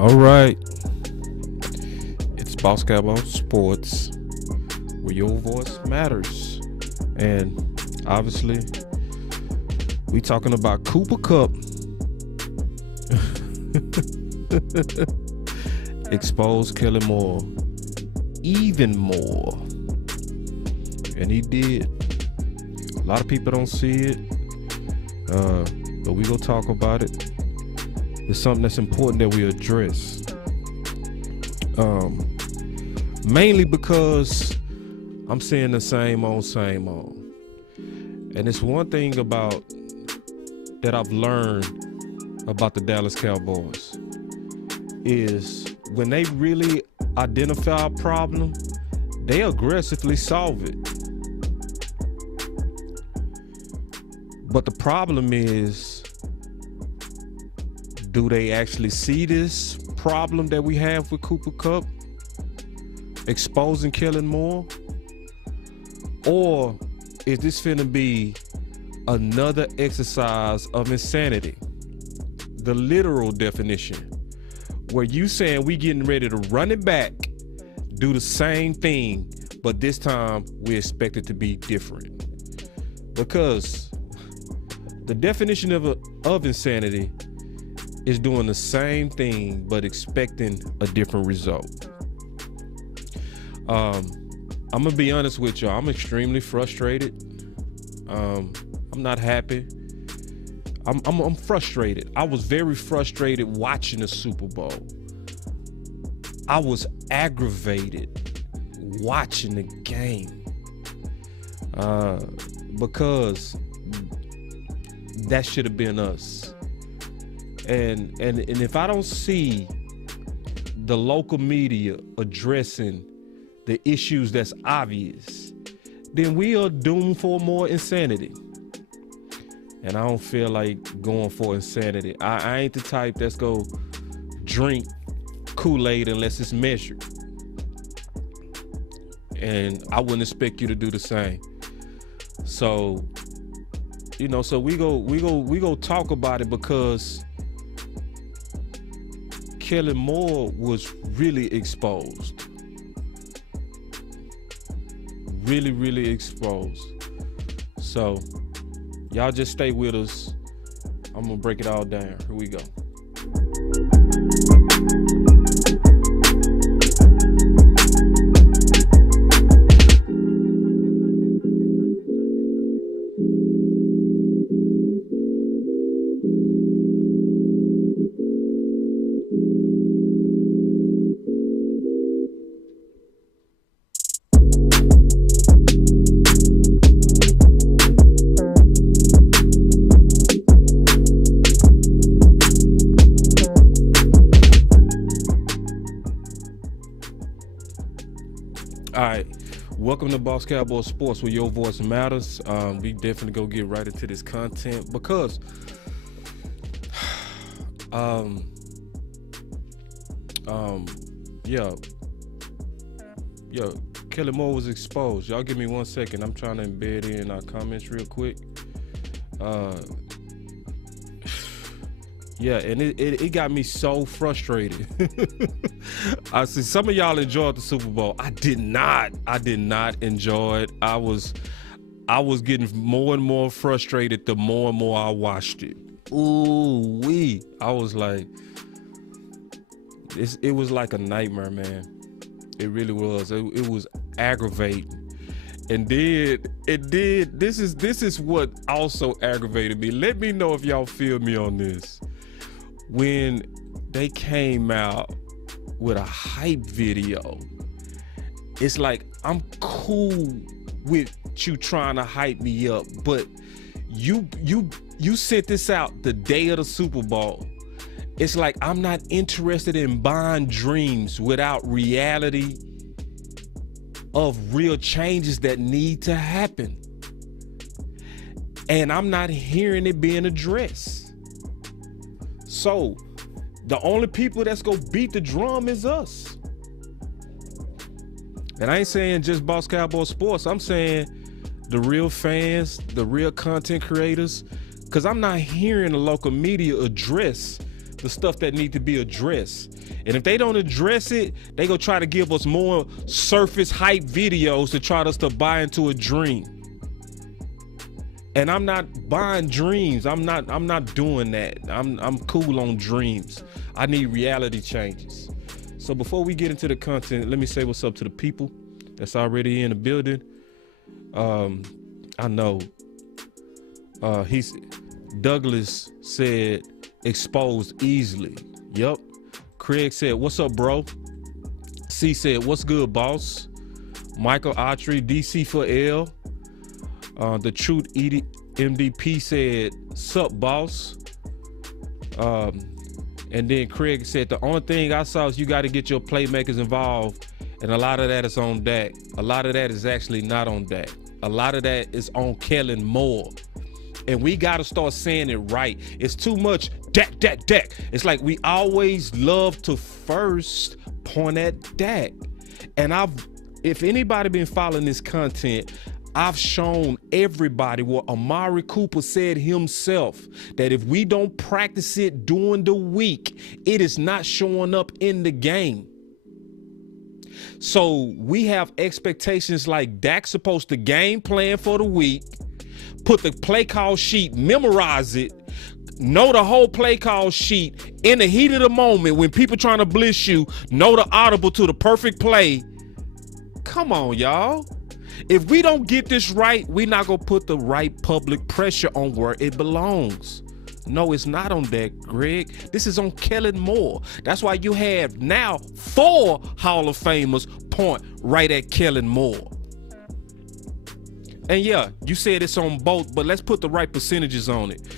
All right, it's Boss Cowboy Sports, where your voice matters, and obviously, we talking about Kupp. Expose Kellen Moore even more, and he did. A lot of people don't see it, but we gonna talk about it. It's something that's important that we address, mainly because I'm seeing the same old, and it's one thing about that I've learned about the Dallas Cowboys is when they really identify a problem, they aggressively solve it. But the problem is, do they actually see this problem that we have with Kupp exposing Kellen Moore? Or is this finna be another exercise of insanity? The literal definition, where you saying we getting ready to run it back, do the same thing, but this time we expect it to be different. Because the definition of insanity is doing the same thing but expecting a different result. I'm gonna be honest with y'all. I'm extremely frustrated. I'm not happy. I'm frustrated. I was very frustrated watching the Super Bowl. I was aggravated watching the game because that should have been us. And if I don't see the local media addressing the issues that's obvious, then we are doomed for more insanity. And I don't feel like going for insanity. I ain't the type that's go drink Kool-Aid unless it's measured. And I wouldn't expect you to do the same. So, so we go talk about it, because Kellen Moore was really exposed. Really, really exposed. So y'all just stay with us. I'm gonna break it all down. Here we go. All right, welcome to Boss Cowboy Sports, where your voice matters. We definitely go get right into this content because, Kellen Moore was exposed. Y'all give me 1 second. I'm trying to embed in our comments real quick. And it got me so frustrated. I see some of y'all enjoyed the Super Bowl. I did not enjoy it. I was getting more and more frustrated the more and more I watched it. Ooh-wee. I was like, it was like a nightmare, man. It really was. It was aggravating. And this is what also aggravated me. Let me know if y'all feel me on this. When they came out with a hype video, it's like, I'm cool with you trying to hype me up, but you sent this out the day of the Super Bowl. It's like, I'm not interested in buying dreams without reality of real changes that need to happen. And I'm not hearing it being addressed. So the only people that's gonna beat the drum is us. And I ain't saying just Boss Cowboy Sports. I'm saying the real fans, the real content creators, because I'm not hearing the local media address the stuff that need to be addressed. And if they don't address it, they gonna try to give us more surface hype videos to try us to buy into a dream. And I'm not buying dreams. I'm not doing that. I'm cool on dreams. I need reality changes. So before we get into the content, let me say what's up to the people that's already in the building. I know Douglas said exposed easily. Yep. Craig said, what's up, bro? C said, what's good, boss? Michael Autry, DC for L. The Truth MDP said, sup, boss? And then Craig said, the only thing I saw is you got to get your playmakers involved. And a lot of that is on Dak. A lot of that is actually not on Dak. A lot of that is on Kellen Moore. And we got to start saying it right. It's too much Dak. It's like we always love to first point at Dak. And if anybody been following this content, I've shown everybody what Amari Cooper said himself, that if we don't practice it during the week, it is not showing up in the game. So we have expectations like Dak's supposed to game plan for the week, put the play call sheet, memorize it, know the whole play call sheet in the heat of the moment when people trying to blitz you, know the audible to the perfect play. Come on, y'all. If we don't get this right, we're not going to put the right public pressure on where it belongs. No, it's not on that, Greg. This is on Kellen Moore. That's why you have now 4 Hall of Famers point right at Kellen Moore. And yeah, you said it's on both, but let's put the right percentages on it.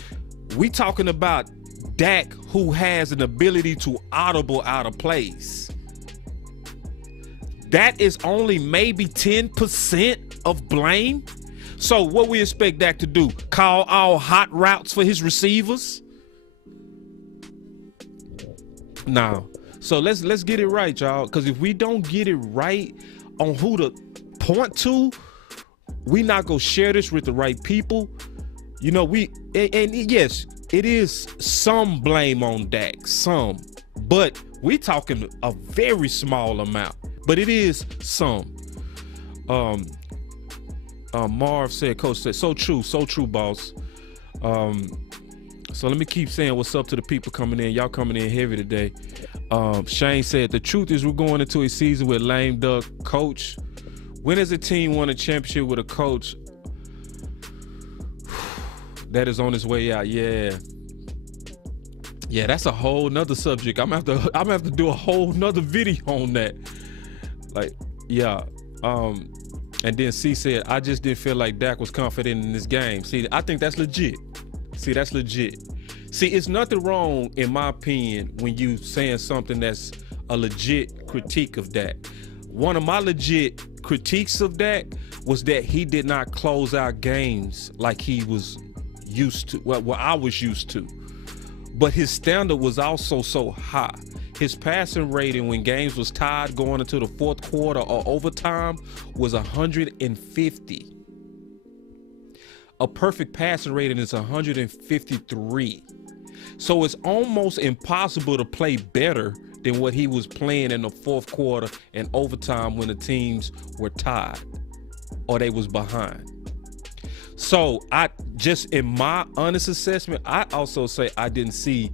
We talking about Dak, who has an ability to audible out of plays. That is only maybe 10% of blame. So what we expect Dak to do? Call all hot routes for his receivers? No. So let's get it right, y'all. Because if we don't get it right on who to point to, we not gonna share this with the right people. You know, and yes, it is some blame on Dak, some, but we talking a very small amount. But it is some. Marv said, Coach said, so true, boss. So let me keep saying what's up to the people coming in. Y'all coming in heavy today. Shane said, the truth is we're going into a season with lame duck coach. When has a team won a championship with a coach that is on his way out? Yeah, that's a whole nother subject. I'm gonna have to do a whole nother video on that. Like, yeah. And then C said, I just didn't feel like Dak was confident in this game. See, I think that's legit. See, it's nothing wrong, in my opinion, when you saying something that's a legit critique of Dak. One of my legit critiques of Dak was that he did not close out games like he was used to, what I was used to. But his standard was also so high. His passing rating when games was tied going into the fourth quarter or overtime was 150. A perfect passing rating is 153. So it's almost impossible to play better than what he was playing in the fourth quarter and overtime when the teams were tied or they was behind. So in my honest assessment, I also say I didn't see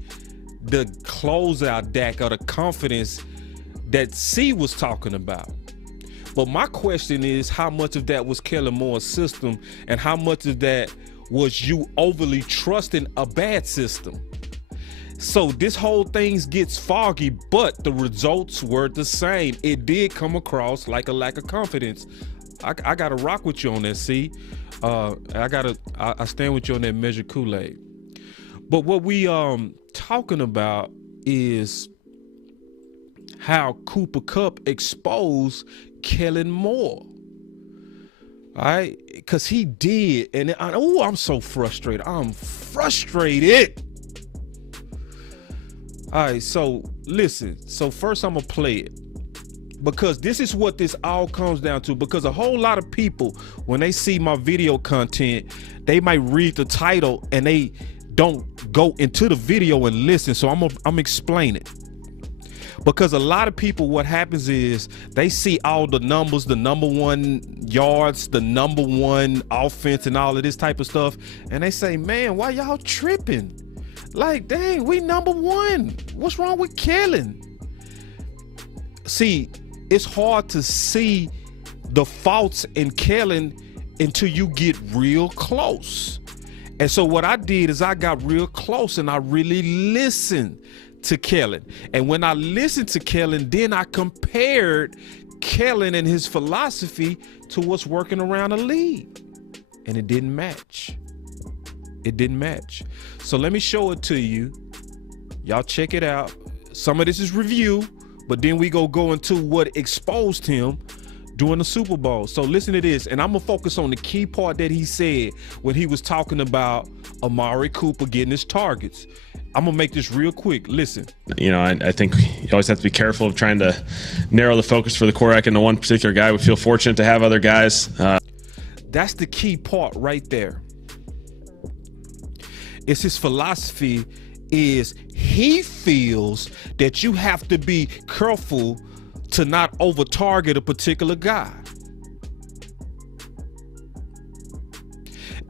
the closeout Dak or the confidence that C was talking about. But my question is, how much of that was Kellen Moore's system and how much of that was you overly trusting a bad system? So this whole thing gets foggy, but the results were the same. It did come across like a lack of confidence. I gotta rock with you on that, C. I stand with you on that measure Kool-Aid. But what we talking about is how Cooper Kupp exposed Kellen Moore. All right, because he did, and I'm so frustrated. I'm frustrated. All right, so listen. So first I'm gonna play it, because this is what this all comes down to. Because a whole lot of people, when they see my video content, they might read the title and they don't go into the video and listen. So I'm explaining. Because a lot of people, what happens is they see all the numbers, the number 1 yards, the number 1 offense and all of this type of stuff. And they say, man, why y'all tripping? Like, dang, we number 1. What's wrong with Kellen? See, it's hard to see the faults in Kellen until you get real close. And so what I did is I got real close and I really listened to Kellen. And when I listened to Kellen, then I compared Kellen and his philosophy to what's working around the league. And it didn't match. It didn't match. So let me show it to you. Y'all check it out. Some of this is review, but then we go into what exposed him during the Super Bowl. So listen to this, and I'm gonna focus on the key part that he said when he was talking about Amari Cooper getting his targets. I'm gonna make this real quick. Listen. You know, I think you always have to be careful of trying to narrow the focus for the quarterback into one particular guy. We feel fortunate to have other guys. That's the key part right there. It's his philosophy is he feels that you have to be careful to not over target a particular guy.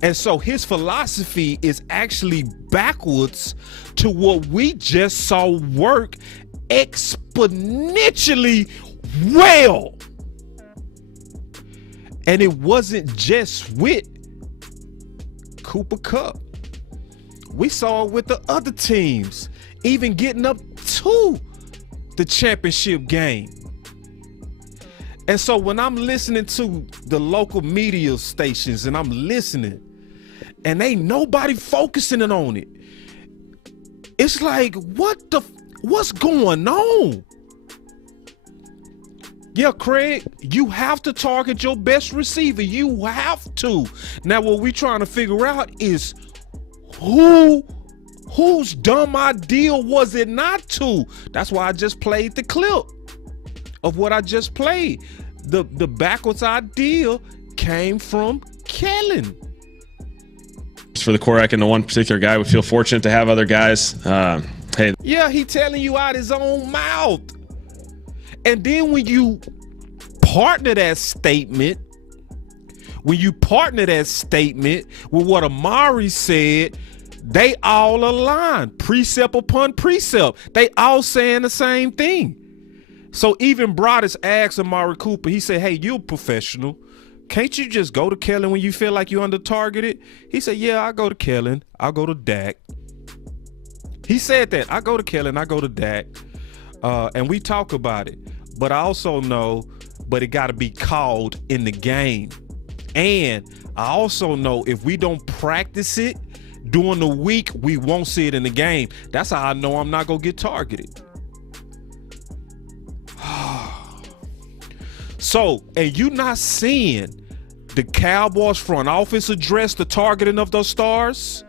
And so his philosophy is actually backwards to what we just saw work exponentially well. And it wasn't just with Cooper Kupp. We saw it with the other teams, even getting up to the championship game. And so when I'm listening to the local media stations and I'm listening and ain't nobody focusing on it, it's like, what's going on? Yeah, Craig, you have to target your best receiver. You have to. Now, what we trying to figure out is whose dumb idea was it not to? That's why I just played the clip of what I just played. The backwards idea came from Kellen. For the quarterback into one particular guy, we feel fortunate to have other guys. Hey. Yeah, he telling you out his own mouth. And then when you partner that statement, with what Amari said, they all align, precept upon precept. They all saying the same thing. So even Broadus asked Amari Cooper, he said, hey, you're a professional. Can't you just go to Kellen when you feel like you're under targeted? He said, yeah, I go to Kellen. I'll go to Dak. He said that. I go to Kellen. I go to Dak. And we talk about it. But I also know, but it got to be called in the game. And I also know if we don't practice it during the week, we won't see it in the game. That's how I know I'm not going to get targeted. So, and you not seeing the Cowboys front office address the targeting of those stars?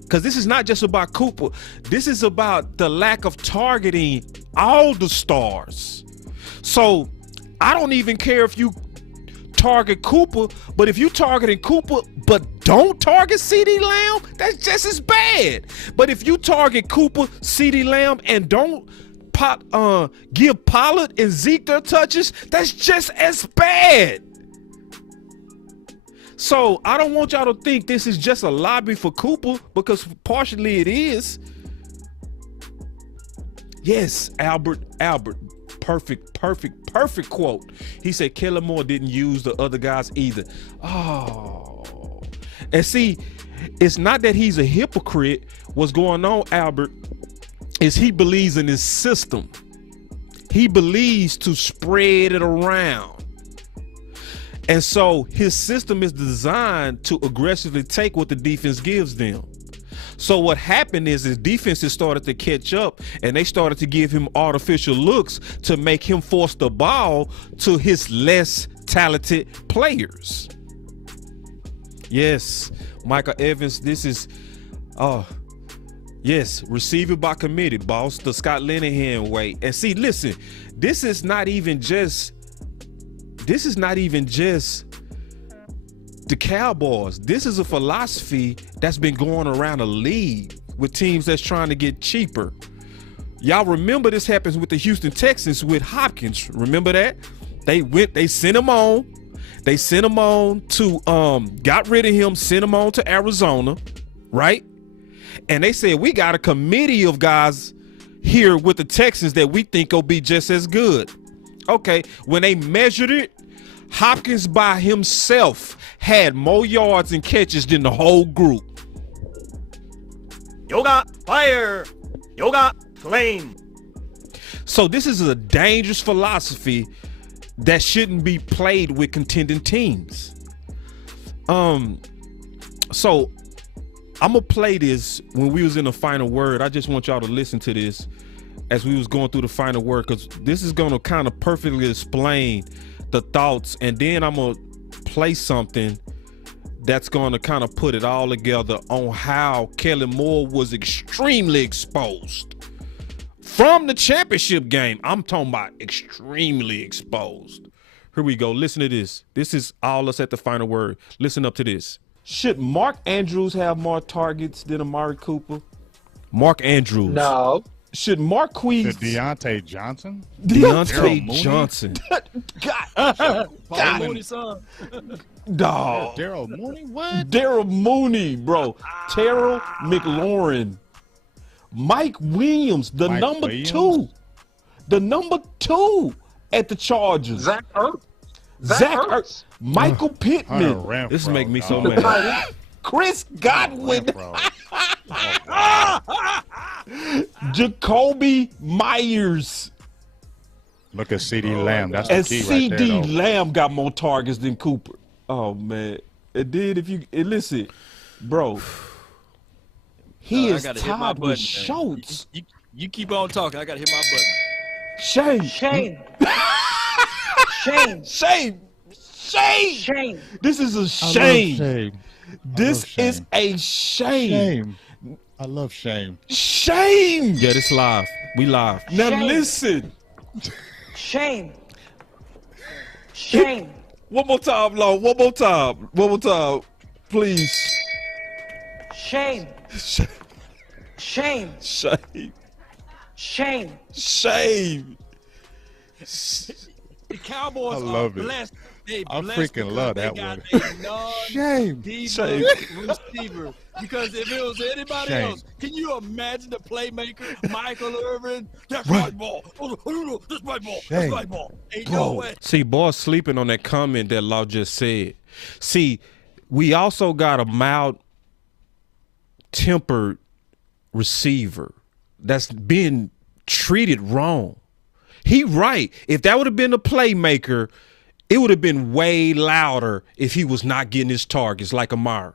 Because this is not just about Cooper. This is about the lack of targeting all the stars. So, I don't even care if you target Cooper, but if you targeting Cooper but don't target CeeDee Lamb, that's just as bad. But if you target Cooper, CeeDee Lamb, and don't give Pollard and Zeke their touches, that's just as bad. So I don't want y'all to think this is just a lobby for Cooper, because partially it is. Yes, Albert, perfect quote. He said Kellen Moore didn't use the other guys either. Oh, and see, it's not that he's a hypocrite. What's going on, Albert, is he believes in his system. He believes to spread it around. And so his system is designed to aggressively take what the defense gives them. So what happened is his defenses started to catch up, and they started to give him artificial looks to make him force the ball to his less talented players. Yes, Michael Evans, this is yes, receiver by committee, boss, the Scott Linehan way. And see, listen, this is not even just the Cowboys. This is a philosophy that's been going around the league with teams that's trying to get cheaper. Y'all remember this happens with the Houston Texans with Hopkins. Remember that? They sent him on. They sent him on to got rid of him, sent him on to Arizona, right? And they said, we got a committee of guys here with the Texans that we think will be just as good. Okay, when they measured it, Hopkins by himself had more yards and catches than the whole group. Yoga, fire! Yoga, flame! So this is a dangerous philosophy that shouldn't be played with contending teams. So I'm gonna play this when we was in the final word. I just want y'all to listen to this as we was going through the final word, because this is gonna kind of perfectly explain the thoughts, and then I'm gonna play something that's gonna kind of put it all together on how Kellen Moore was extremely exposed from the championship game. I'm talking about extremely exposed. Here we go. Listen to this. This is all us at the final word. Listen up to this. Should Mark Andrews have more targets than Amari Cooper? Mark Andrews. No. Should Marquise... Should Deontay Johnson? Deontay Johnson. Paul Mooney's son. Dog. Daryl Mooney? What? Daryl Mooney, bro. Terrell McLaurin. Mike Williams, the Mike number Williams? 2. The number 2 at the Chargers. Zach Ertz. Zach Ertz. Michael Hunter Pittman. Renfrow, This is making me so dog. mad. Chris Godwin. Renfrow. Jacoby Myers. Look at CD Lamb. That's the And key right CD there, though. Lamb got more targets than Cooper. Oh, man. It did. If you listen, bro, he is gotta hit my tied with button, man. Schultz. You keep on talking. I got to hit my button. Shame. Shame. Shame. Shame. Shame. Shame. This is a I love shame. shame. This shame. is a shame. Shame. I love shame. Shame. Yeah, this live. We live. Now Shame. listen. Shame. Shame. One more time, Lo. One more time. One more time. Please. Shame. Shame. Shame. Shame. Shame. Shame. The Cowboys I love are it. blessed. They I blessed freaking because love they that got one. a Shame. Shame. receiver. Because if it was anybody Shame. else, can you imagine the playmaker, Michael Irvin? That's right ball. Oh, that's right ball. That's Shame. right ball. Ain't no way. See, boss sleeping on that comment that Law just said. See, we also got a mild-tempered receiver that's being treated wrong. He right. If that would have been a playmaker, it would have been way louder if he was not getting his targets like Amari.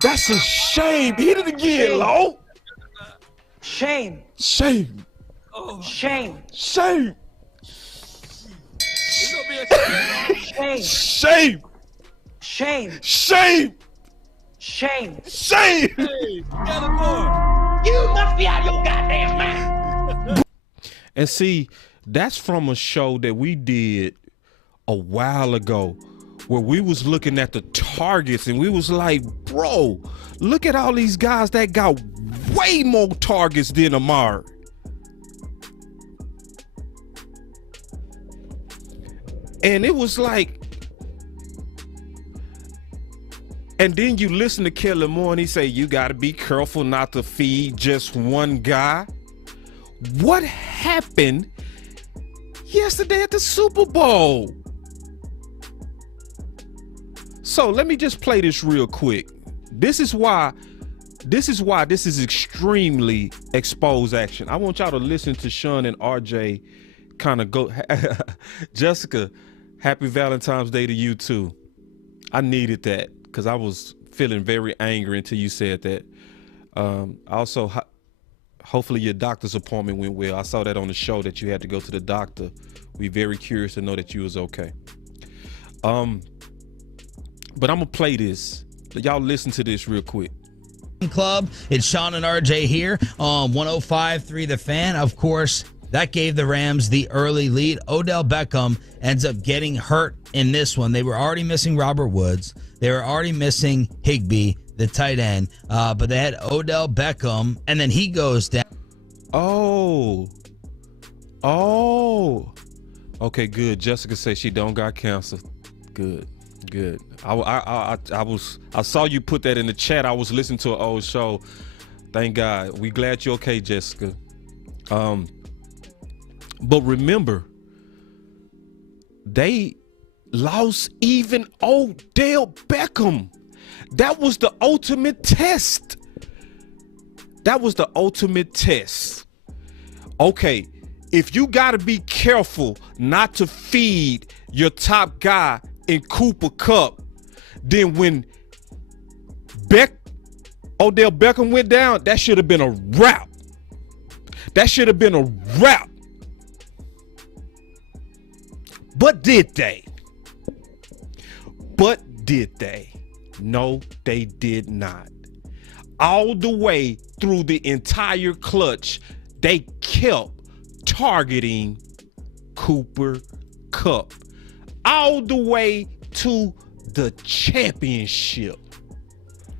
That's a shame. Hit it again, Law. Shame. Shame. Oh, Shame. Shame. it's gonna be a Shame. Shame. Shame. Shame. Shame. Shame. hey, Kellen Moore. You must be out of your goddamn mind. And see, that's from a show that we did a while ago where we was looking at the targets and we was like, bro, look at all these guys that got way more targets than Amari. And it was like, and then you listen to Kellen Moore and he say, you got to be careful not to feed just one guy. What happened yesterday at the Super Bowl? So let me just play this real quick. This is why this is extremely exposed action. I want y'all to listen to Sean and RJ kind of go. Jessica, happy Valentine's Day to you too. I needed that because I was feeling very angry until you said that. Also, hopefully your doctor's appointment went well. I saw that on the show that you had to go to the doctor. We're very curious to know that you was okay. But I'm gonna play this. Y'all listen to this real quick. Club. It's Sean and RJ here on 105.3 The Fan. Of course, that gave the Rams the early lead. Odell Beckham ends up getting hurt in this one. They were already missing Robert Woods. They were already missing Higbee. the tight end. But they had Odell Beckham, and then he goes down. Oh. Okay, good. Jessica said she don't got cancer. Good. I saw you put that in the chat. I was listening to an old show. Thank God. We glad you're okay, Jessica. But remember, they lost even Odell Beckham. That was the ultimate test. Okay, if you got to be careful not to feed your top guy in Cooper Kupp, then when Odell Beckham went down, that should have been a wrap. But did they? No, they did not. All the way through the entire clutch, they kept targeting Cooper Kupp. All the way to the championship.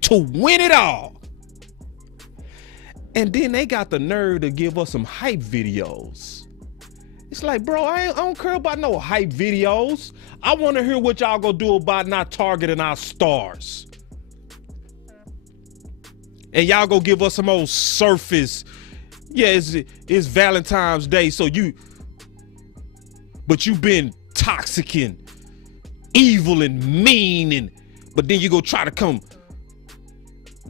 To win it all. And then they got the nerve to give us some hype videos. It's like, bro, I don't care about no hype videos. I want to hear what y'all gonna do about not targeting our stars. And y'all go give us some old surface. Yeah, it's Valentine's Day, but you been toxic and evil and mean, but then you go try to come.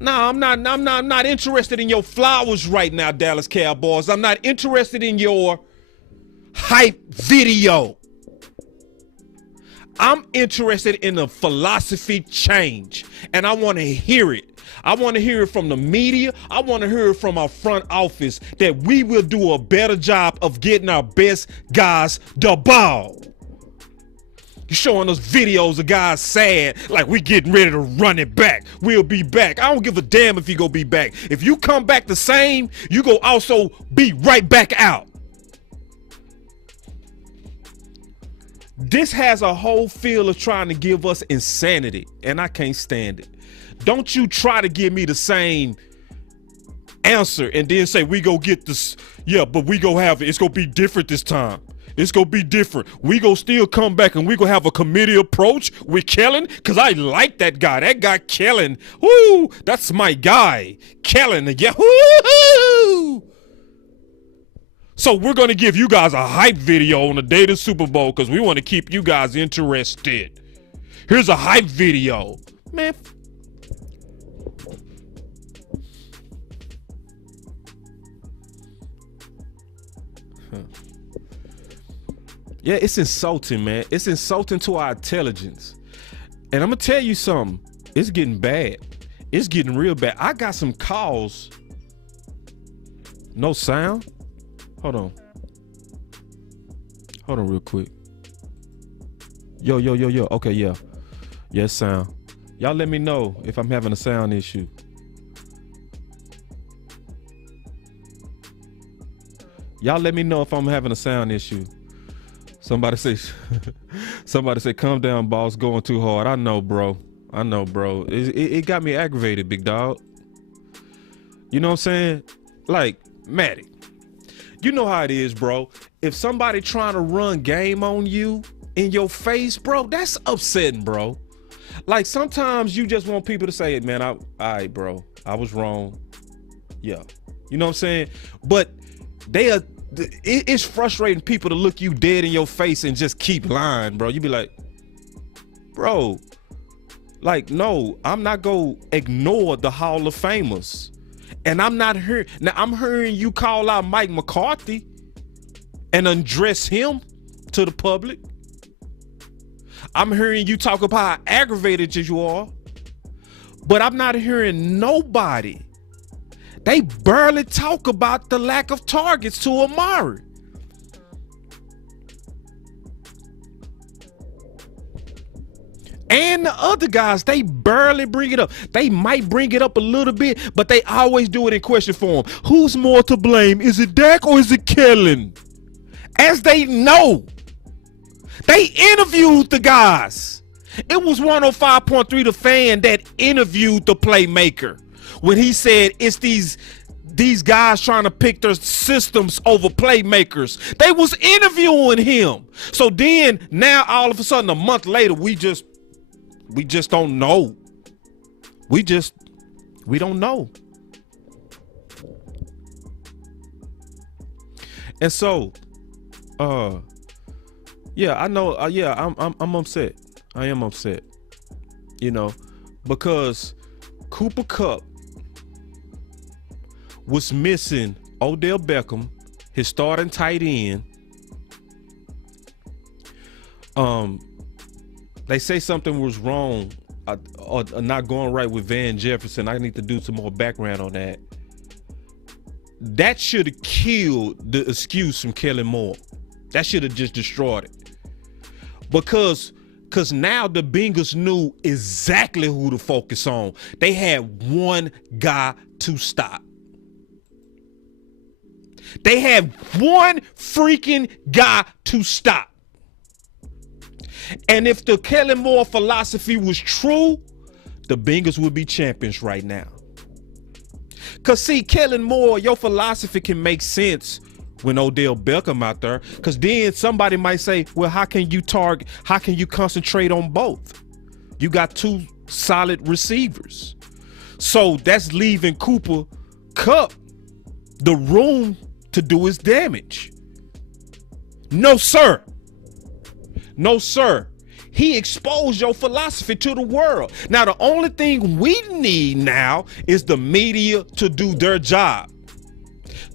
No, I'm not interested in your flowers right now, Dallas Cowboys. I'm not interested in your hype video. I'm interested in a philosophy change, and I want to hear it. I want to hear it from the media. I want to hear it from our front office that we will do a better job of getting our best guys the ball. You're showing us videos of guys sad, like we getting ready to run it back. We'll be back. I don't give a damn if you go be back. If you come back the same, you go also be right back out. This has a whole feel of trying to give us insanity, and I can't stand it. Don't you try to give me the same answer and then say we go get this. Yeah, but we go have it. It's going to be different this time. It's going to be different. We go still come back and we going to have a committee approach with Kellen, because I like that guy. That guy Kellen. Woo, that's my guy. Kellen. Yeah, woo. So we're going to give you guys a hype video on the day of the Super Bowl because we want to keep you guys interested. Here's a hype video. Man. Yeah, it's insulting, man. It's insulting to our intelligence. And I'm going to tell you something. It's getting bad. It's getting real bad. I got some calls. No sound? Hold on real quick. Yo. Okay, yeah. Yes, sound. Y'all let me know if I'm having a sound issue. Y'all let me know if I'm having a sound issue. Somebody say, calm down, boss, going too hard. I know, bro. It got me aggravated, big dog. You know what I'm saying? Like, Matty, you know how it is, bro. If somebody trying to run game on you in your face, bro, that's upsetting, bro. Like, sometimes you just want people to say, man, all right, bro, I was wrong. Yeah. You know what I'm saying? But it's frustrating people to look you dead in your face and just keep lying, bro. You be like, bro, like, no, I'm not gonna ignore the Hall of Famers. And I'm not hearing, now I'm hearing you call out Mike McCarthy and undress him to the public. I'm hearing you talk about how aggravated you are, but I'm not hearing nobody. They barely talk about the lack of targets to Amari. And the other guys, they barely bring it up. They might bring it up a little bit, but they always do it in question form. Who's more to blame? Is it Dak or is it Kellen? As they know. They interviewed the guys. It was 105.3 The Fan that interviewed the playmaker when he said it's these guys trying to pick their systems over playmakers. They was interviewing him. So then now all of a sudden a month later we just don't know. We don't know. And so yeah, I know I'm upset. I am upset. You know, because Cooper Kupp was missing Odell Beckham, his starting tight end. They say something was wrong or not going right with Van Jefferson. I need to do some more background on that. That should have killed the excuse from Kellen Moore. That should have just destroyed it. Because now the Bengals knew exactly who to focus on. They had one guy to stop. They had one freaking guy to stop. And if the Kellen Moore philosophy was true, the Bengals would be champions right now. Because see, Kellen Moore, your philosophy can make sense when Odell Beckham out there, because then somebody might say, well, how can you concentrate on both? You got two solid receivers. So that's leaving Cooper Kupp the room to do his damage. No, sir. No, sir. He exposed your philosophy to the world. Now, the only thing we need now is the media to do their job,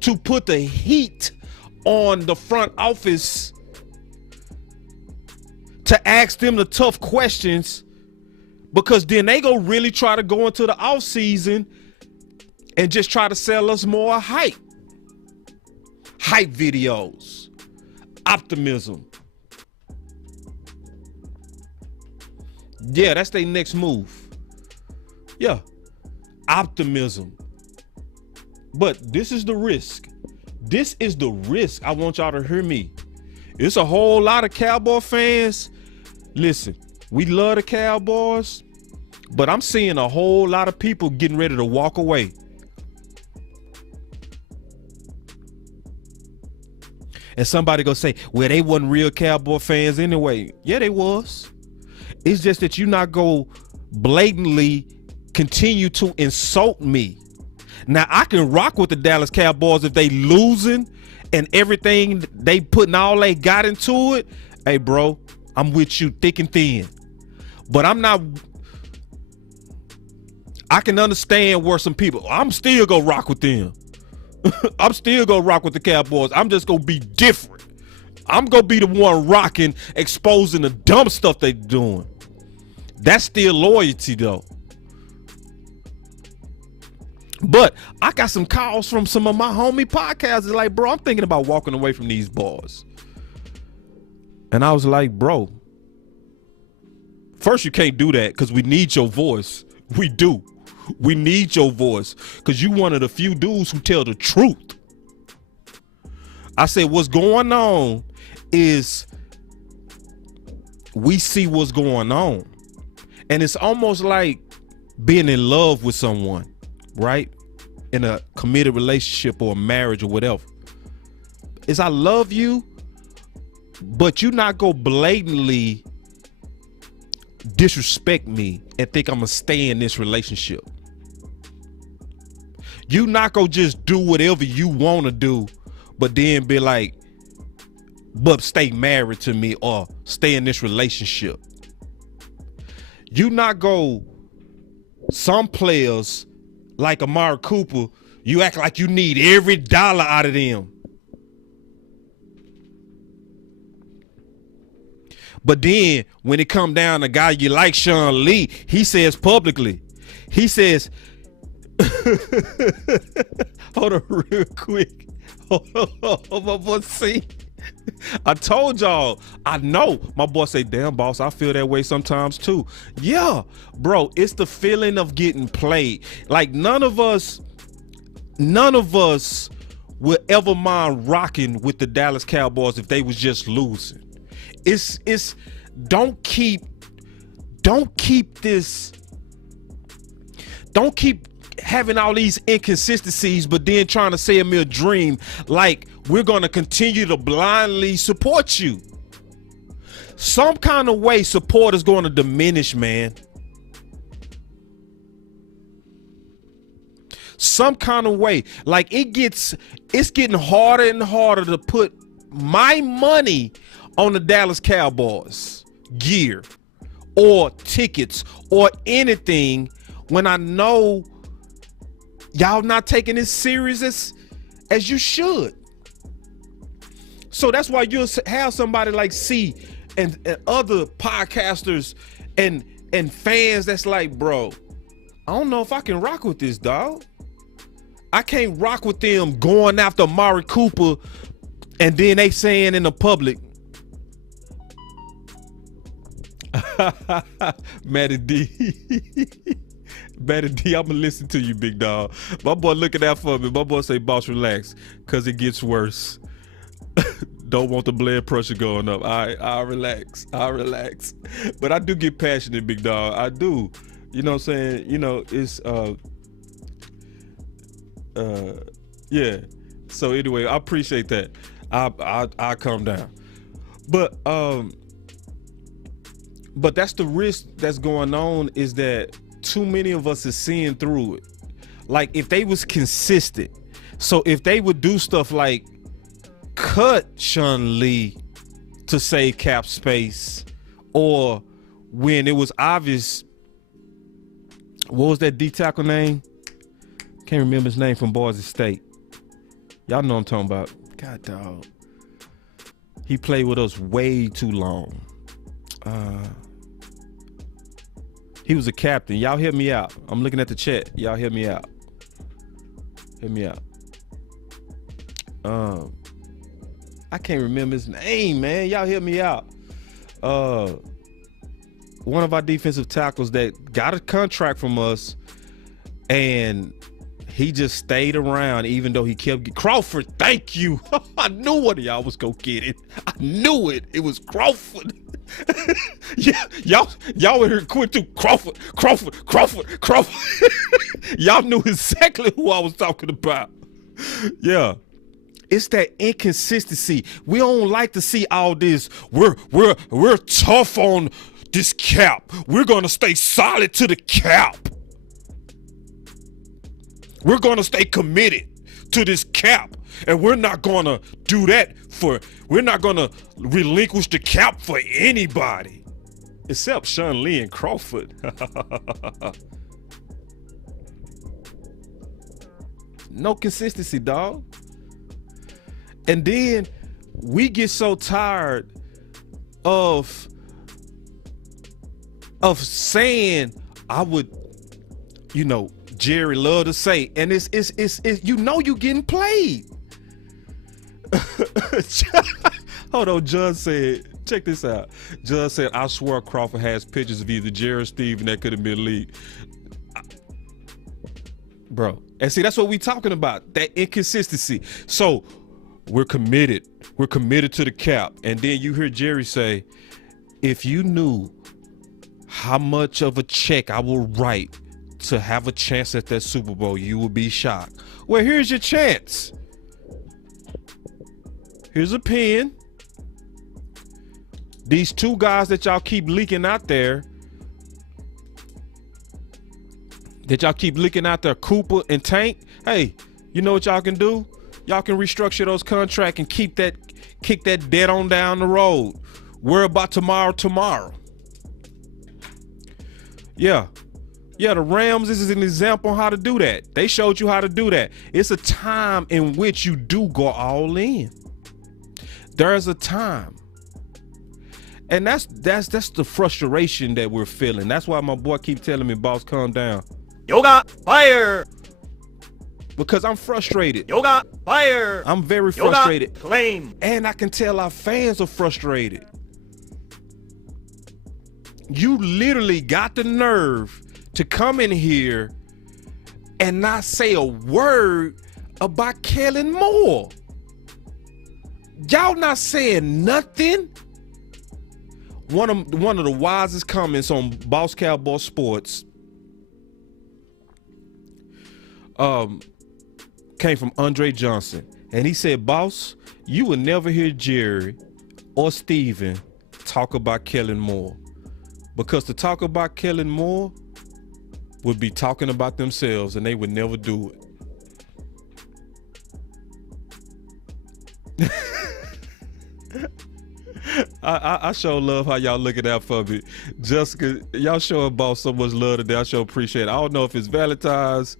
to put the heat on the front office, to ask them the tough questions, because then they go really try to go into the offseason and just try to sell us more hype videos, optimism. Yeah, that's their next move. Yeah, optimism. But this is the risk. This is the risk. I want y'all to hear me. It's a whole lot of Cowboy fans. Listen, we love the Cowboys, but I'm seeing a whole lot of people getting ready to walk away. And somebody gonna say, well, they wasn't real Cowboy fans anyway. Yeah, they was. It's just that you not go blatantly continue to insult me. Now, I can rock with the Dallas Cowboys if they losing and everything they putting all they got into it. Hey, bro, I'm with you thick and thin. But I'm not. I can understand where some people, I'm still gonna rock with them. I'm still gonna rock with the Cowboys. I'm just gonna be different. I'm gonna be the one rocking, exposing the dumb stuff they doing. That's still loyalty, though. But I got some calls from some of my homie podcasters like, bro, I'm thinking about walking away from these boys. And I was like, bro, first, you can't do that because we need your voice. We do. We need your voice because you one of the few dudes who tell the truth. I said, what's going on is we see what's going on. And it's almost like being in love with someone, right? In a committed relationship or a marriage or whatever. Is I love you, but you not go blatantly disrespect me and think I'm gonna stay in this relationship. You not gonna just do whatever you want to do, but then be like, but stay married to me or stay in this relationship. You not go, some players like Amari Cooper, you act like you need every dollar out of them. But then when it come down to a guy you like, Sean Lee, he says publicly, he says, hold on real quick. Hold on, my boy, see? I told y'all, I know. My boy say, damn, boss, I feel that way sometimes too. Yeah, bro, it's the feeling of getting played. Like none of us will ever mind rocking with the Dallas Cowboys if they was just losing. It's don't keep don't keep having all these inconsistencies, but then trying to say me a dream like we're going to continue to blindly support you. Some kind of way support is going to diminish, man. Some kind of way. Like it's getting harder and harder to put my money on the Dallas Cowboys gear or tickets or anything when I know y'all not taking this serious as you should. So that's why you'll have somebody like C and other podcasters and fans that's like, bro, I don't know if I can rock with this, dog. I can't rock with them going after Amari Cooper and then they saying in the public, Matty D. Matty D, I'm gonna listen to you, big dog. My boy looking out for me. My boy say, boss, relax, cause it gets worse. Don't want the blood pressure going up. I'll relax. But I do get passionate, big dog. I do. You know what I'm saying? You know, it's yeah. So anyway, I appreciate that. I calm down. But that's the risk that's going on, is that too many of us is seeing through it. Like if they was consistent, so if they would do stuff like cut Sean Lee to save cap space, or when it was obvious, what was that D tackle name? Can't remember his name from Boise State. Y'all know what I'm talking about. God dog. He played with us way too long. He was a captain. Y'all hear me out. I'm looking at the chat. Y'all hear me out. Hear me out. I can't remember his name, man. Y'all hear me out. One of our defensive tackles that got a contract from us, and he just stayed around even though he kept Crawford. Thank you. I knew one of y'all was gonna get it. I knew it. It was Crawford. Yeah, y'all were here quick to Crawford. Y'all knew exactly who I was talking about. Yeah. It's that inconsistency. We don't like to see all this. We're tough on this cap. We're gonna stay solid to the cap. We're gonna stay committed to this cap, and we're not gonna do that we're not gonna relinquish the cap for anybody except Sean Lee and Crawford. No consistency, dog. And then we get so tired of saying, I would, you know, Jerry love to say, and it's you know you getting played. Hold on, John said, check this out. John said, I swear Crawford has pictures of either Jerry or Steve, and that could have been leaked. Bro, and see, that's what we talking about, that inconsistency. So we're committed to the cap. And then you hear Jerry say, if you knew how much of a check I will write to have a chance at that Super Bowl, you will be shocked. Well, here's your chance. Here's a pen. These two guys that y'all keep leaking out there, Cooper and Tank. Hey, you know what y'all can do? Y'all can restructure those contracts and kick that debt on down the road. Worry about tomorrow. Yeah, the Rams, this is an example on how to do that. They showed you how to do that. It's a time in which you do go all in. There's a time. And that's the frustration that we're feeling. That's why my boy keep telling me, boss, calm down. Yoga fire. Because I'm frustrated. Yoga fire. I'm very frustrated. Yoga claim. And I can tell our fans are frustrated. You literally got the nerve to come in here and not say a word about Kellen Moore. Y'all not saying nothing. one of the wisest comments on Boss Cowboy Sports came from Andre Johnson, and he said, "Boss, you will never hear Jerry or Steven talk about Kellen Moore, because to talk about Kellen Moore would be talking about themselves, and they would never do it." I sure love how y'all looking out for me. Jessica, y'all showing Boss so much love today. I sure appreciate it. I don't know if it's Valentine's,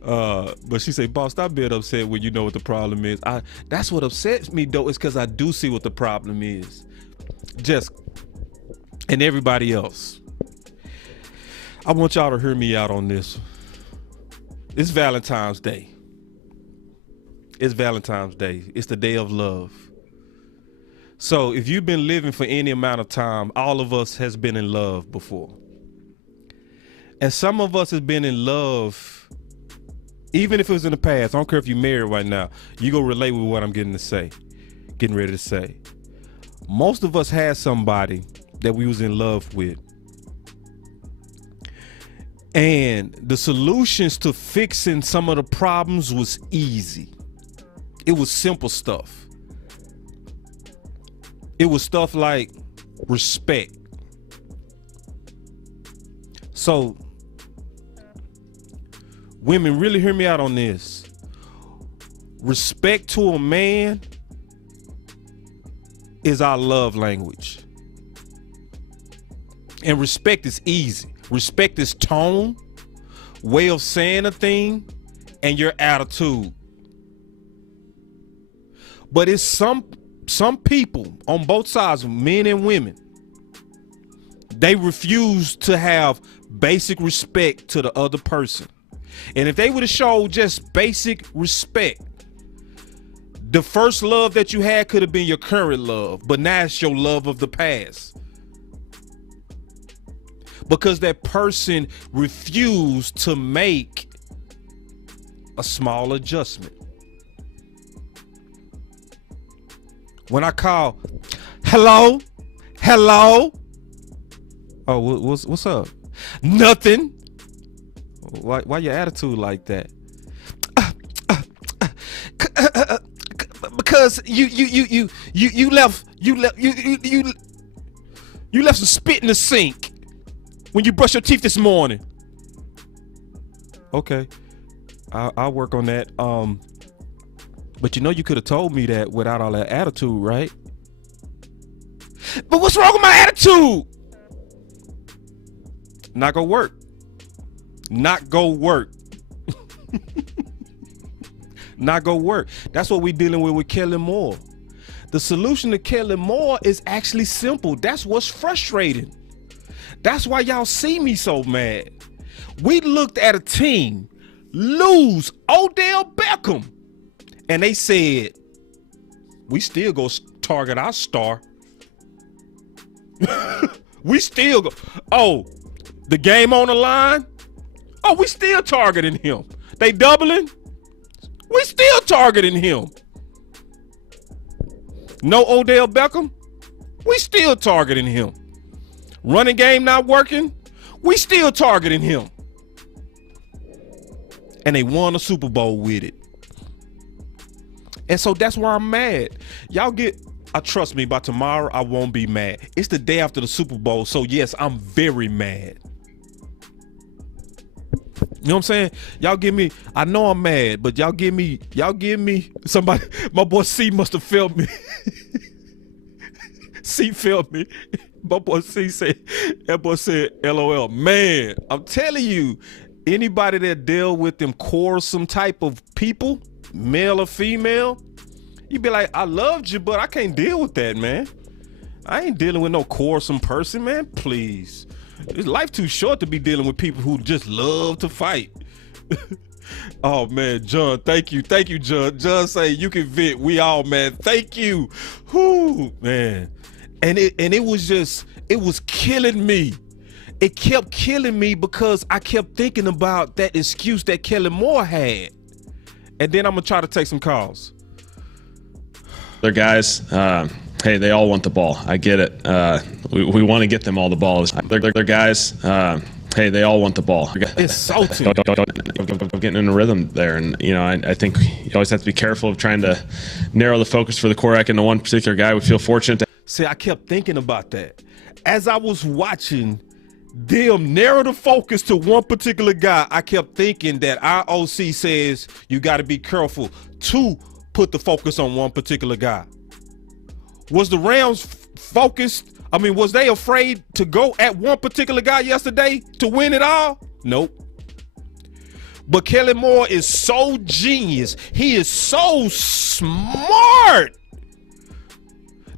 but she said, "Boss, stop being upset when you know what the problem is." That's what upsets me though, is because I do see what the problem is. Jessica and everybody else, I want y'all to hear me out on this. It's Valentine's Day. It's Valentine's Day. It's the day of love. So if you've been living for any amount of time, all of us has been in love before. And some of us has been in love, even if it was in the past. I don't care if you're married right now. You go relate with what I'm getting ready to say. Most of us had somebody that we was in love with. And the solutions to fixing some of the problems was easy. It was simple stuff. It was stuff like respect. So, women, really hear me out on this. Respect to a man is our love language. And respect is easy. Respect is tone, way of saying a thing, and your attitude. But it's some people on both sides, men and women, they refuse to have basic respect to the other person. And if they would have showed just basic respect, the first love that you had could have been your current love, but now it's your love of the past. Because that person refused to make a small adjustment. When I call, hello? Oh, what's up? Nothing. Why your attitude like that? Because you left some spit in the sink when you brush your teeth this morning. Okay, I'll work on that. But you know, you could have told me that without all that attitude, right? But what's wrong with my attitude? Not gonna work. Not gonna work. Not gonna work. That's what we're dealing with Kellen Moore. The solution to Kellen Moore is actually simple. That's what's frustrating. That's why y'all see me so mad. We looked at a team lose Odell Beckham, and they said, we still go target our star. We still go, oh, the game on the line? Oh, we still targeting him. They doubling? We still targeting him. No Odell Beckham? We still targeting him. Running game not working? We still targeting him. And they won a Super Bowl with it. And so that's why I'm mad. Y'all trust me, by tomorrow I won't be mad. It's the day after the Super Bowl, so yes, I'm very mad. You know what I'm saying? Y'all give me, I know I'm mad, but y'all give me somebody. My boy C must have felt me. C felt me. My boy C said, that boy said, LOL. Man, I'm telling you, anybody that deal with them quarrelsome type of people, male or female, you be like, I loved you, but I can't deal with that, man. I ain't dealing with no quarrelsome person, man. Please. It's life too short to be dealing with people who just love to fight. Oh man, John, thank you, John. John say you can vent. We all, man. Thank you. Whoo, man. And it was killing me. It kept killing me because I kept thinking about that excuse that Kellen Moore had. And then I'm gonna try to take some calls. There, guys. hey, they all want the ball. I get it. We want to get them all the ball. They're guys. Hey, they all want the ball. It's salty. Getting in a rhythm there, and I think you always have to be careful of trying to narrow the focus for the quarterback into one particular guy. We feel fortunate to. See, I kept thinking about that as I was watching them narrow the focus to one particular guy. I kept thinking that our OC says you got to be careful to put the focus on one particular guy. Was the Rams focused? I mean, was they afraid to go at one particular guy yesterday to win it all? Nope. But Kellen Moore is so genius. He is so smart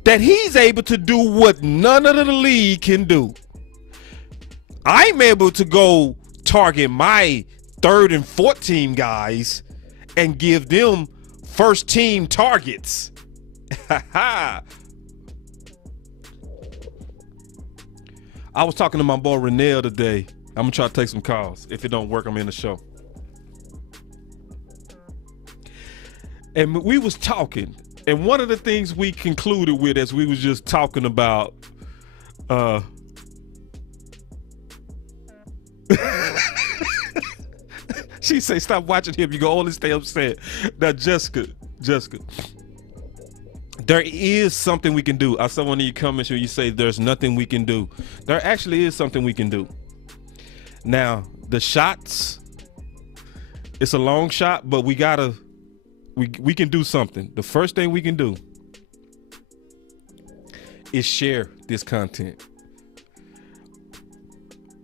that he's able to do what none of the league can do. I'm able to go target my third and fourth team guys and give them first team targets. I was talking to my boy Renell today. I'm gonna try to take some calls. If it don't work, I'm in the show. And we was talking, and one of the things we concluded with as we was just talking about she say, stop watching him, you can only stay upset. Now Jessica, there is something we can do. I saw one of your comments where you say there's nothing we can do. There actually is something we can do. Now, the shots, it's a long shot, but we can do something. The first thing we can do is share this content.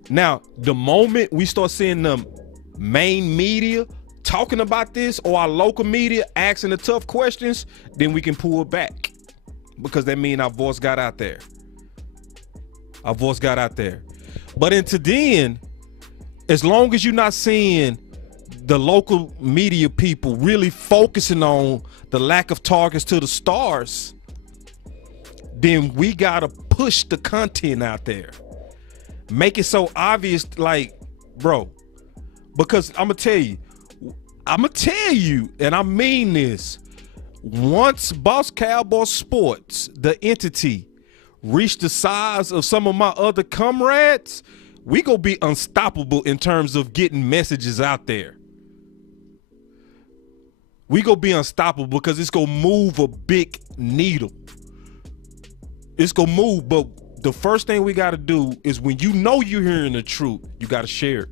Now, the moment we start seeing the main media talking about this, or our local media asking the tough questions, then we can pull back, because that means our voice got out there. But until then, as long as you're not seeing the local media people really focusing on the lack of targets to the stars, then we gotta push the content out there. Make it so obvious, like, bro, because I'm gonna tell you, and I mean this, once Boss Cowboy Sports, the entity, reach the size of some of my other comrades, we gonna be unstoppable in terms of getting messages out there. We gonna be unstoppable because it's gonna move a big needle. It's gonna move, but the first thing we gotta do is, when you know you're hearing the truth, you gotta share it.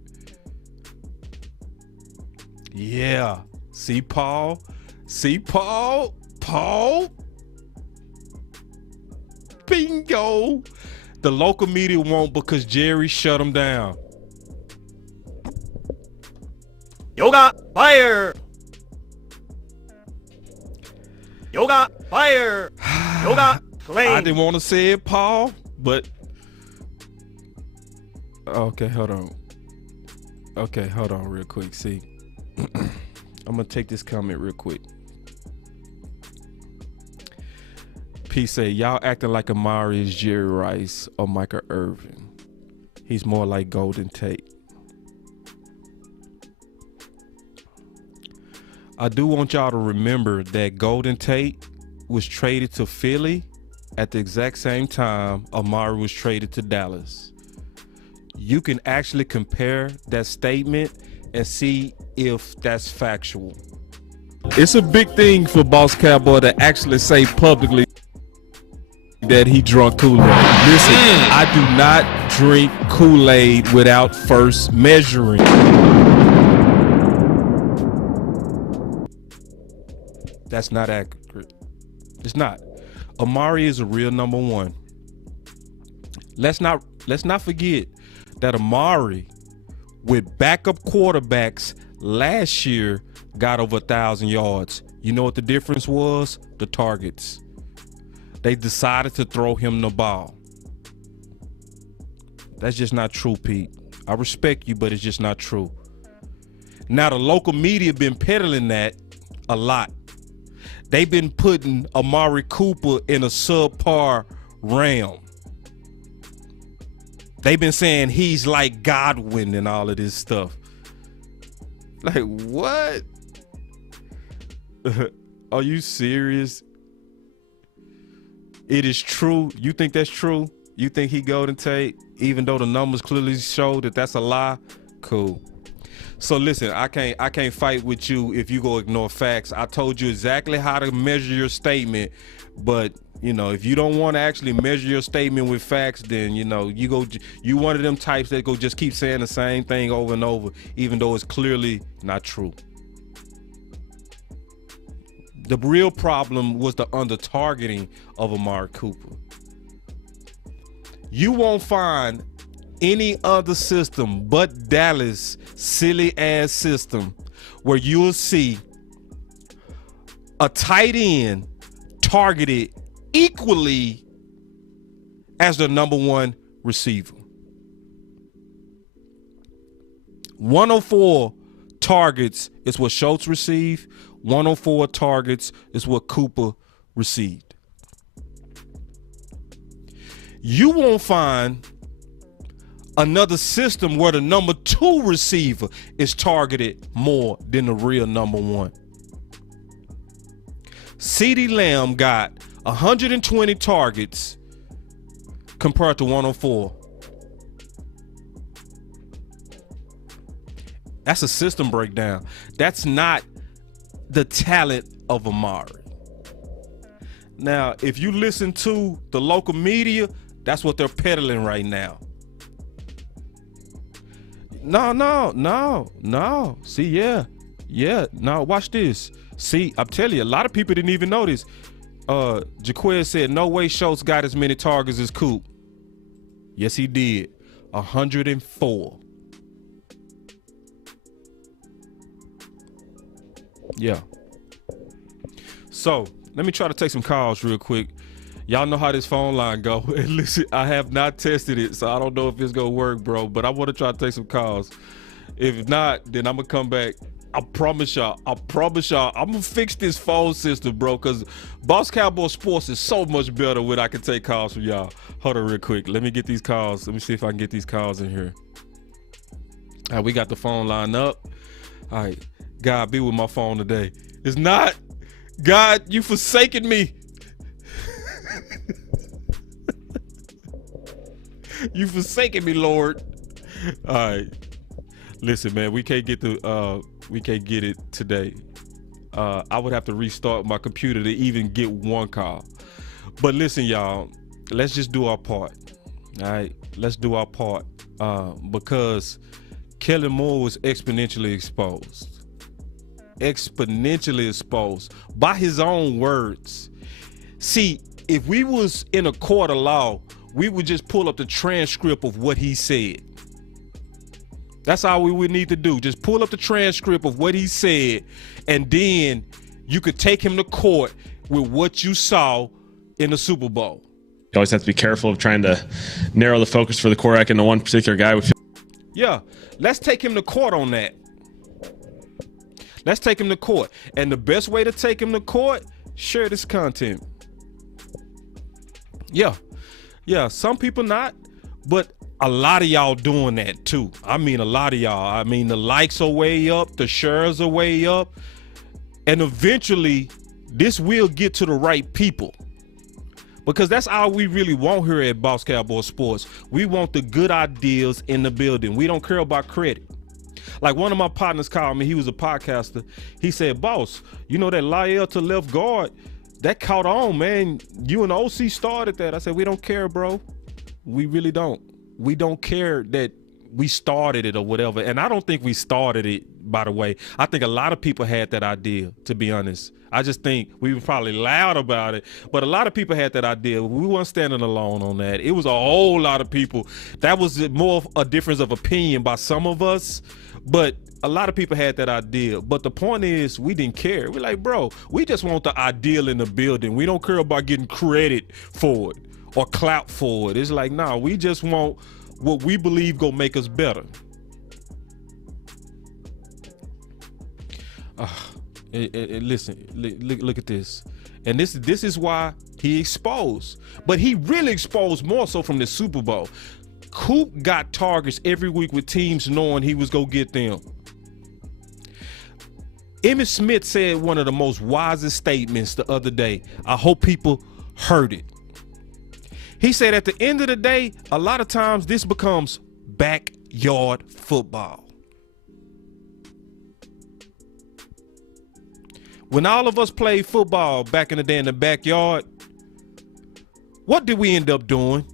Yeah. See, Paul? Bingo. The local media won't, because Jerry shut them down. Yoga fire. Yoga fire. Yoga flame. I didn't want to say it, Paul, but okay, hold on real quick. See, I'm gonna take this comment real quick. P say, y'all acting like Amari is Jerry Rice or Michael Irvin. He's more like Golden Tate. I do want y'all to remember that Golden Tate was traded to Philly at the exact same time Amari was traded to Dallas. You can actually compare that statement and see if that's factual. It's a big thing for Boss Cowboy to actually say publicly that he drunk Kool-Aid. Listen, I do not drink Kool-Aid without first measuring. That's not accurate. It's not. Amari is a real number one. Let's not forget that Amari, with backup quarterbacks last year, got over 1,000 yards. You know what the difference was? The targets. They decided to throw him the ball. That's just not true, Pete. I respect you, but it's just not true. Now, the local media been peddling that a lot. They've been putting Amari Cooper in a subpar realm. They've been saying he's like Godwin and all of this stuff. Like, what? Are you serious? It is true. You think that's true? You think he Golden Tate, even though the numbers clearly show that that's a lie? Cool. So listen, I can't fight with you if you go ignore facts. I told you exactly how to measure your statement, but if you don't want to actually measure your statement with facts, then you one of them types that go just keep saying the same thing over and over, even though it's clearly not true. The real problem was the under targeting of Amari Cooper. You won't find any other system but Dallas silly ass system where you'll see a tight end targeted equally as the number one receiver. 104 targets is what Schultz received. 104 targets is what Cooper received. You won't find another system where the number 2 receiver is targeted more than the real number 1. CeeDee Lamb got 120 targets compared to 104. That's a system breakdown. That's not the talent of Amari. Now, if you listen to the local media, that's what they're peddling right now. No. See, yeah. No, watch this. See, I'm telling you, a lot of people didn't even notice. Jaquez said, no way Schultz got as many targets as Kupp. Yes, he did. 104. Yeah. So, let me try to take some calls real quick. Y'all know how this phone line go. And listen, I have not tested it, so I don't know if it's gonna work, bro. But I want to try to take some calls. If not, then I'm gonna come back. I promise y'all, I'm gonna fix this phone system, bro, because Boss Cowboy Sports is so much better when I can take calls from y'all. Hold on real quick. Let me get these calls. Let me see if I can get these calls in here. All right, we got the phone line up. All right, God be with my phone today. It's not. God, you forsaken me. You forsaken me, Lord. All right. Listen, man, we can't get it today. I would have to restart my computer to even get one call. But listen, y'all, let's just do our part. All right, let's do our part because Kellen Moore was exponentially exposed by his own words. See, if we was in a court of law, we would just pull up the transcript of what he said. That's all we would need to do. Just pull up the transcript of what he said, and then you could take him to court with what you saw in the Super Bowl. You always have to be careful of trying to narrow the focus for the quarterback into one particular guy. Yeah, let's take him to court on that. Let's take him to court. And the best way to take him to court, share this content. Yeah, some people not, but a lot of y'all doing that too. I mean, a lot of y'all. I mean, the likes are way up, the shares are way up, and eventually this will get to the right people, because that's all we really want here at Boss Cowboy Sports. We want the good ideas in the building. We don't care about credit. Like one of my partners called me, he was a podcaster. He said, boss, you know that Lyle to left guard, that caught on, man. You and the OC started that. I said, we don't care, bro. We really don't. We don't care that we started it or whatever. And I don't think we started it, by the way. I think a lot of people had that idea, to be honest. I just think we were probably loud about it, but a lot of people had that idea. We weren't standing alone on that. It was a whole lot of people. That was more of a difference of opinion by some of us, but a lot of people had that idea. But the point is, we didn't care. We're like, bro, we just want the ideal in the building. We don't care about getting credit for it or clout for it. It's like, nah, we just want what we believe gonna make us better. Listen, look at this. And this is why he exposed. But he really exposed more so from the Super Bowl. Kupp got targets every week with teams knowing he was gonna get them. Emmitt Smith said one of the most wisest statements the other day. I hope people heard it. He said at the end of the day, a lot of times this becomes backyard football. When all of us played football back in the day in the backyard, what did we end up doing?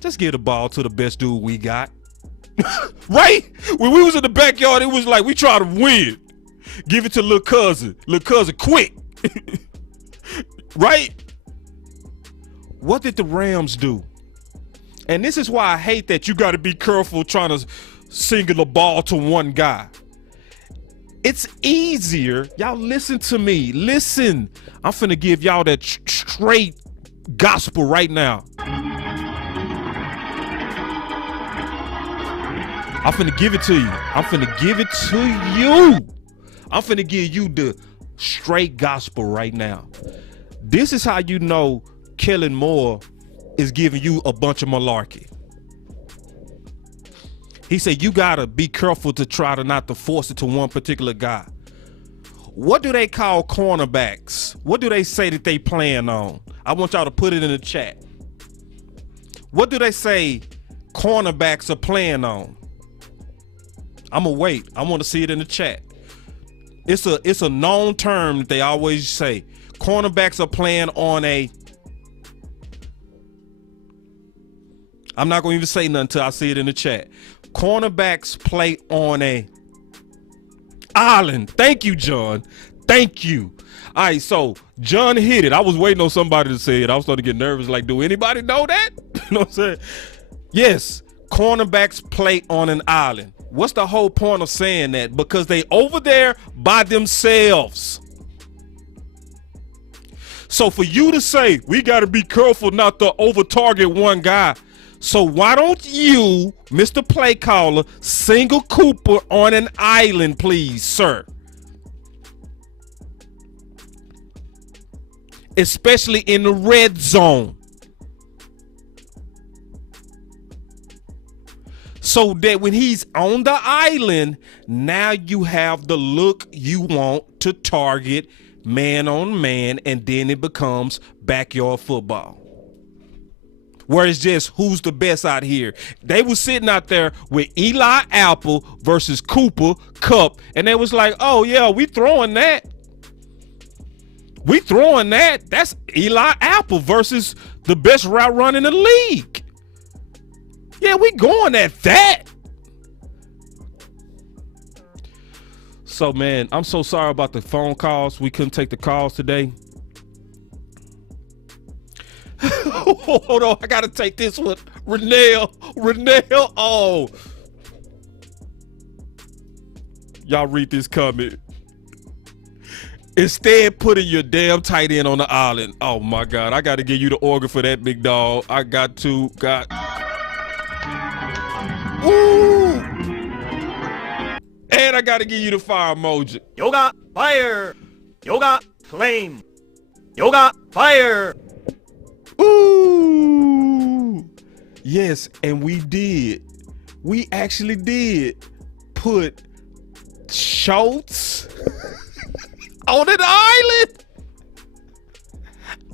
Just give the ball to the best dude we got. Right? When we was in the backyard, it was like we try to win. Give it to little cousin. Little cousin, quick. Right? What did the Rams do? And this is why I hate that you got to be careful trying to single the ball to one guy. It's easier. Y'all listen to me. Listen. I'm finna give y'all that straight gospel right now. I'm finna give it to you. I'm finna give it to you. I'm finna give you the straight gospel right now. This is how you know Kellen Moore is giving you a bunch of malarkey. He said you gotta be careful to try to not to force it to one particular guy. What do they call cornerbacks? What do they say that they plan on? I want y'all to put it in the chat. What do they say cornerbacks are playing on? I'm gonna wait. I want to see it in the chat. It's a known term that they always say. Cornerbacks are playing on a. I'm not gonna even say nothing until I see it in the chat. Cornerbacks play on a island. Thank you, John. Thank you. All right, so John hit it. I was waiting on somebody to say it. I was starting to get nervous. Like, do anybody know that? You know what I'm saying? Yes, cornerbacks play on an island. What's the whole point of saying that? Because they over there by themselves. So for you to say, we got to be careful not to over-target one guy. So why don't you, Mr. Play Caller, single Cooper on an island, please, sir? Especially in the red zone. So that when he's on the island, now you have the look you want to target man on man, and then it becomes backyard football. Where it's just who's the best out here. They was sitting out there with Eli Apple versus Cooper Kupp, and they was like, oh yeah, we throwing that. We throwing that. That's Eli Apple versus the best route run in the league. Yeah, we going at that. So, man, I'm so sorry about the phone calls. We couldn't take the calls today. Hold on, I got to take this one. Renell, oh. Y'all read this comment. Instead, putting your damn tight end on the island. Oh, my God. I got to give you the organ for that, big dog. I got to. Ooh. And I got to give you the fire emoji. Yoga, fire. Yoga, flame. Yoga, fire. Ooh. Yes, and we did. We actually did put Schultz on an island.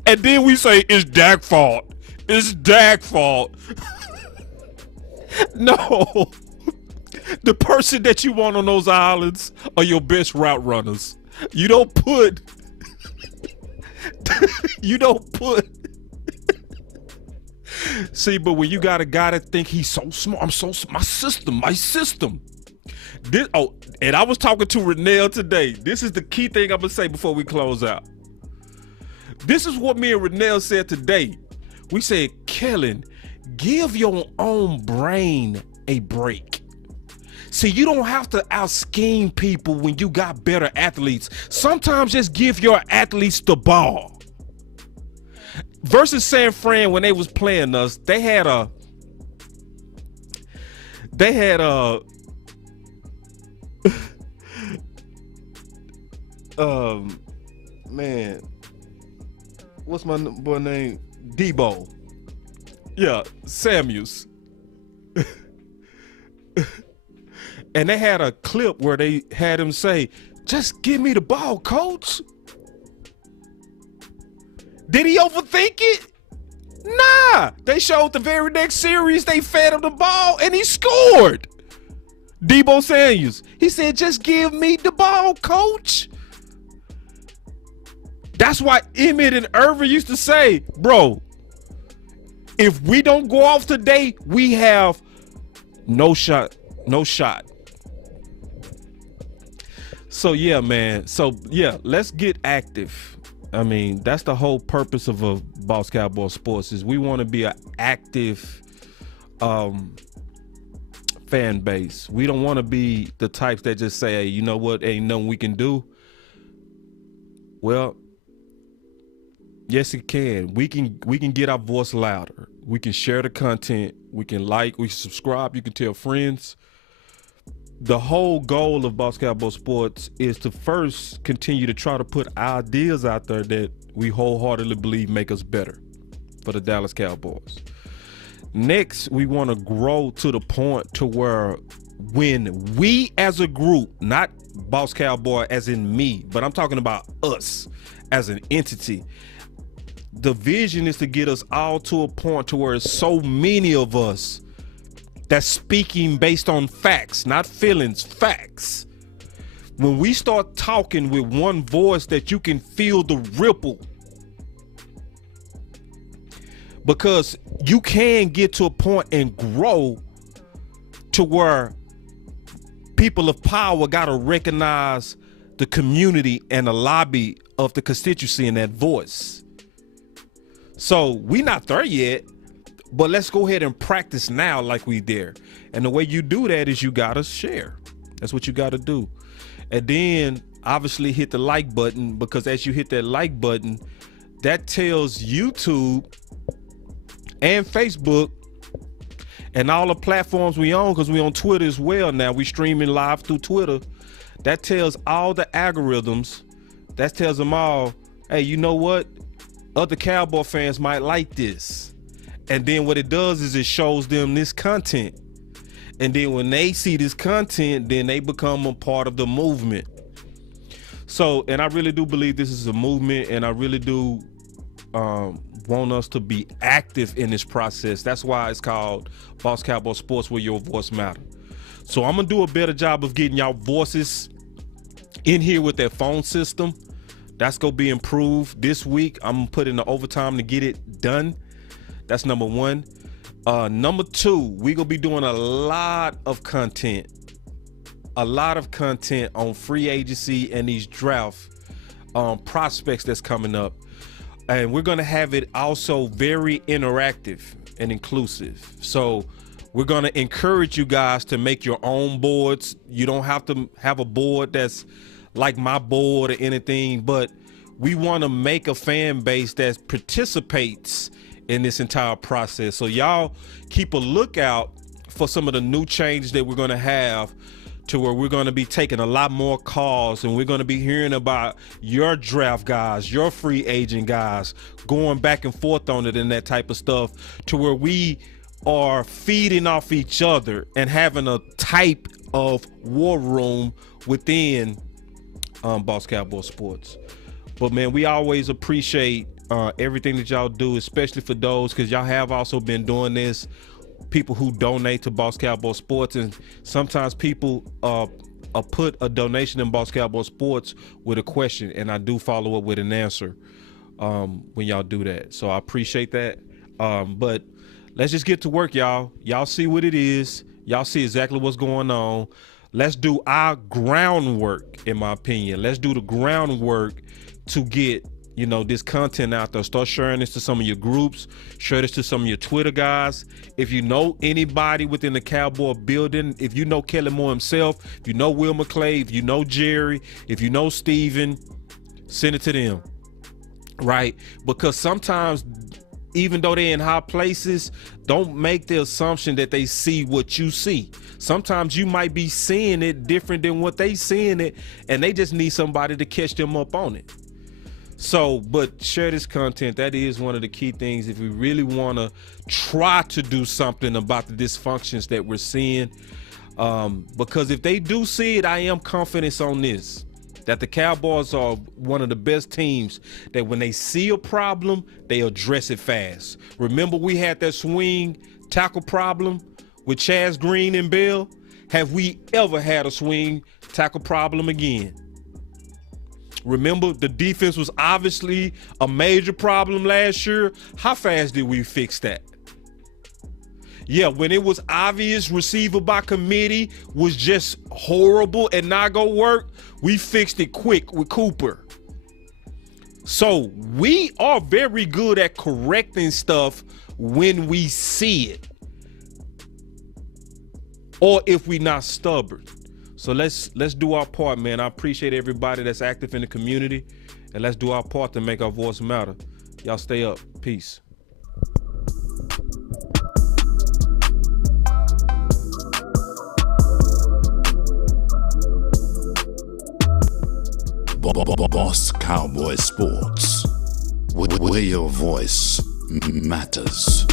And then we say it's Dak fault. It's Dak fault. No. The person that you want on those islands are your best route runners. You don't put See, but when you got a guy that think he's so smart, my system. This, and I was talking to Renell today. This is the key thing I'm gonna say before we close out. This is what me and Renell said today. We said, Kellen, give your own brain a break. See, you don't have to out-scheme people when you got better athletes. Sometimes just give your athletes the ball. Versus San Fran, when they was playing us, they had man, what's my boy name? Debo. Yeah, Samuels. And they had a clip where they had him say, just give me the ball, coach. Did he overthink it? Nah, they showed the very next series they fed him the ball and he scored. Debo Samuels, he said, just give me the ball, coach. That's why Emmett and Irvin used to say, bro, if we don't go off today, we have no shot. So yeah, man. So yeah, let's get active. I mean, that's the whole purpose of a Boss Cowboy Sports is we want to be an active fan base. We don't want to be the types that just say, hey, you know what, ain't nothing we can do. Well, yes, it can. We can get our voice louder. We can share the content. We can like, we can subscribe. You can tell friends. The whole goal of Boss Cowboy Sports is to first continue to try to put ideas out there that we wholeheartedly believe make us better for the Dallas Cowboys. Next, we want to grow to the point to where when we as a group, not Boss Cowboy as in me, but I'm talking about us as an entity, the vision is to get us all to a point to where it's so many of us that's speaking based on facts, not feelings, facts. When we start talking with one voice that you can feel the ripple, because you can get to a point and grow to where people of power got to recognize the community and the lobby of the constituency in that voice. So we not there yet, but let's go ahead and practice now like we there. And the way you do that is you gotta share. That's what you gotta do. And then obviously hit the like button, because as you hit that like button, that tells YouTube and Facebook and all the platforms we own, because we on Twitter as well now. We streaming live through Twitter. That tells all the algorithms, that tells them all, hey, you know what? Other Cowboy fans might like this. And then what it does is it shows them this content. And then when they see this content, then they become a part of the movement. So, and I really do believe this is a movement, and I really do want us to be active in this process. That's why it's called Boss Cowboy Sports, where your voice matters. So I'm gonna do a better job of getting y'all voices in here with that phone system. That's gonna be improved this week. I'm gonna put in the overtime to get it done. That's number one. Number two, we gonna be doing a lot of content on free agency and these draft prospects that's coming up. And we're gonna have it also very interactive and inclusive. So we're gonna encourage you guys to make your own boards. You don't have to have a board that's like my board or anything, but we wanna make a fan base that participates in this entire process. So y'all keep a lookout for some of the new changes that we're going to have, to where we're going to be taking a lot more calls, and we're going to be hearing about your draft guys, your free agent guys, going back and forth on it and that type of stuff, to where we are feeding off each other and having a type of war room within Boss Cowboy Sports. But man, we always appreciate everything that y'all do, especially for those, because y'all have also been doing this, people who donate to Boss Cowboy Sports. And sometimes people put a donation in Boss Cowboy Sports with a question, and I do follow up with an answer when y'all do that. So I appreciate that. But let's just get to work, y'all. Y'all see what it is. Y'all see exactly what's going on. Let's do our groundwork, in my opinion. Let's do the groundwork to get this content out there. Start sharing this to some of your groups. Share this to some of your Twitter guys. If you know anybody within the Cowboy building, if you know Kellen Moore himself, if you know Will McClay, if you know Jerry, if you know Steven, send it to them, right? Because sometimes, even though they're in high places, don't make the assumption that they see what you see. Sometimes you might be seeing it different than what they seeing it, and they just need somebody to catch them up on it. So, but share this content. That is one of the key things if we really want to try to do something about the dysfunctions that we're seeing. Because if they do see it, I am confident on this. that the Cowboys are one of the best teams that when they see a problem, they address it fast. Remember we had that swing tackle problem with Chaz Green and Bell? Have we ever had a swing tackle problem again? Remember, the defense was obviously a major problem last year. How fast did we fix that? Yeah, when it was obvious receiver by committee was just horrible and not gonna work, we fixed it quick with Cooper. So we are very good at correcting stuff when we see it, or if we're not stubborn. So let's do our part, man. I appreciate everybody that's active in the community, and let's do our part to make our voice matter. Y'all stay up. Peace. Boss Cowboy Sports, where your voice matters.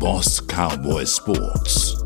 Boss Cowboy Sports.